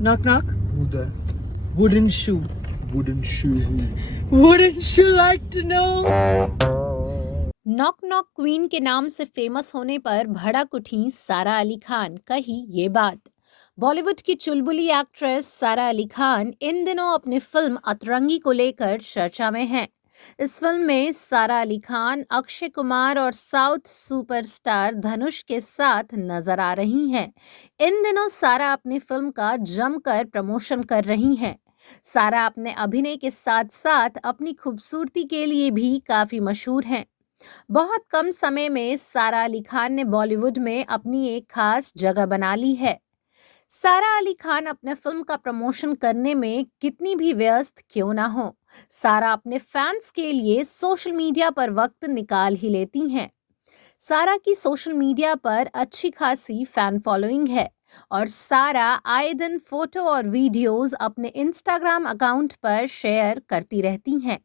Knock knock. Who there? Wooden shoe. Wooden shoe who? Wouldn't you like to know? Knock knock queen के नाम से famous होने पर भड़क उठी सारा अली खान। कही ये बात। बॉलीवुड की चुलबुली एक्ट्रेस सारा अली खान इन दिनों अपनी फिल्म अतरंगी को लेकर चर्चा में हैं। इस फिल्म में सारा अली खान, अक्षय कुमार और साउथ सुपरस्टार धनुष के साथ नजर आ रही हैं। इन दिनों सारा अपनी फिल्म का जमकर प्रमोशन कर रही हैं। सारा अपने अभिनय के साथ साथ अपनी खूबसूरती के लिए भी काफी मशहूर हैं। बहुत कम समय में सारा अली खान ने बॉलीवुड में अपनी एक खास जगह बना ली है। सारा अली खान अपने फिल्म का प्रमोशन करने में कितनी भी व्यस्त क्यों ना हो, सारा अपने फैंस के लिए सोशल मीडिया पर वक्त निकाल ही लेती हैं। सारा की सोशल मीडिया पर अच्छी खासी फैन फॉलोइंग है और सारा आए दिन फोटो और वीडियोस अपने इंस्टाग्राम अकाउंट पर शेयर करती रहती हैं।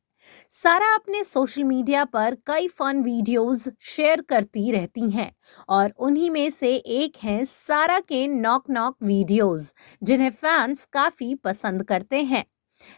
सारा अपने सोशल मीडिया पर कई फन वीडियोस शेयर करती रहती हैं और उन्हीं में से एक हैं सारा के नॉक नॉक वीडियोस, जिन्हें फैंस काफी पसंद करते हैं।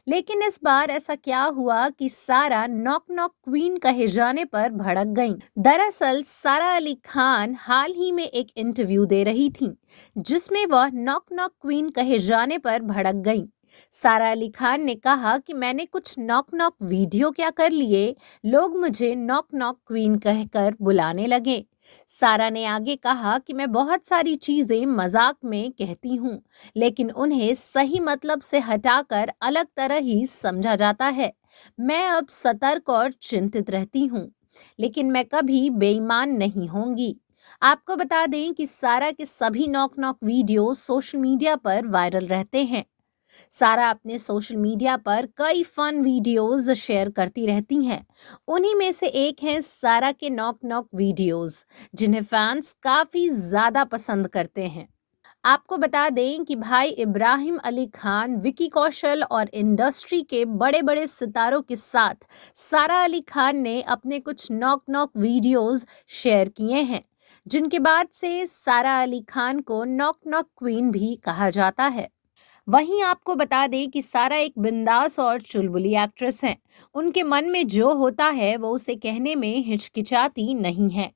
लेकिन इस बार ऐसा क्या हुआ कि सारा नॉक नॉक क्वीन कहे जाने पर भड़क गईं? दरअसल सारा अली खान हाल ही में एक इंटरव्यू दे रही थीं, जिसमें वह नॉक नॉक क्वीन कहे जाने पर भड़क गईं। सारा अली खान ने कहा कि मैंने कुछ नॉक नॉक वीडियो क्या कर लिए, लोग मुझे नॉक नॉक क्वीन कहकर बुलाने लगे। सारा ने आगे कहा कि मैं बहुत सारी चीजें मजाक में कहती हूँ, लेकिन उन्हें सही मतलब से हटाकर अलग तरह ही समझा जाता है। मैं अब सतर्क और चिंतित रहती हूँ, लेकिन मैं कभी बेईमान नहीं होंगी। आपको बता दें कि सारा के सभी knock knock video social media पर वायरल रहते हैं। सारा अपने सोशल मीडिया पर कई फन वीडियोस शेयर करती रहती हैं। उन्हीं में से एक है सारा के नॉक नॉक वीडियोस, जिन्हें फैंस काफी ज्यादा पसंद करते हैं। आपको बता दें कि भाई इब्राहिम अली खान, विकी कौशल और इंडस्ट्री के बड़े बड़े सितारों के साथ सारा अली खान ने अपने कुछ नॉक नॉक वीडियोस शेयर किए हैं, जिनके बाद से सारा अली खान को नॉक नॉक क्वीन भी कहा जाता है। वहीं आपको बता दें कि सारा एक बिंदास और चुलबुली एक्ट्रेस हैं। उनके मन में जो होता है वो उसे कहने में हिचकिचाती नहीं है।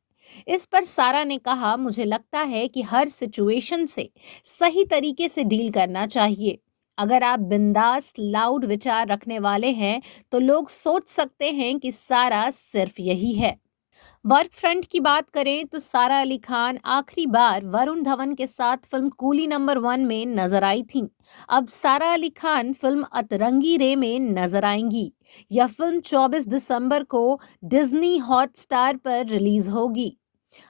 इस पर सारा ने कहा, मुझे लगता है कि हर सिचुएशन से सही तरीके से डील करना चाहिए। अगर आप बिंदास लाउड विचार रखने वाले हैं तो लोग सोच सकते हैं कि सारा सिर्फ यही है। वर्क फ्रंट की बात करें तो सारा अली खान आखिरी बार वरुण धवन के साथ फिल्म कूली नंबर 1 में नजर आई थीं। अब सारा अली खान फिल्म अतरंगी रे में नजर आएंगी। यह फिल्म 24 दिसंबर को डिज्नी हॉटस्टार पर रिलीज होगी।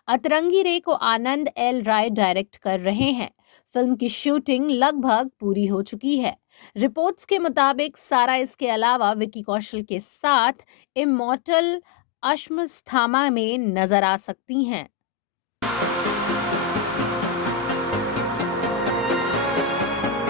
अतरंगी रे को आनंद एल राय डायरेक्ट कर रहे हैं। फिल्म की शूटिंग लगभग पूरी हो चुकी है। रिपोर्ट्स के मुताबिक सारा इसके अलावा विकी कौशल के साथ इमॉर्टल अश्मस्थामा में नजर आ सकती हैं।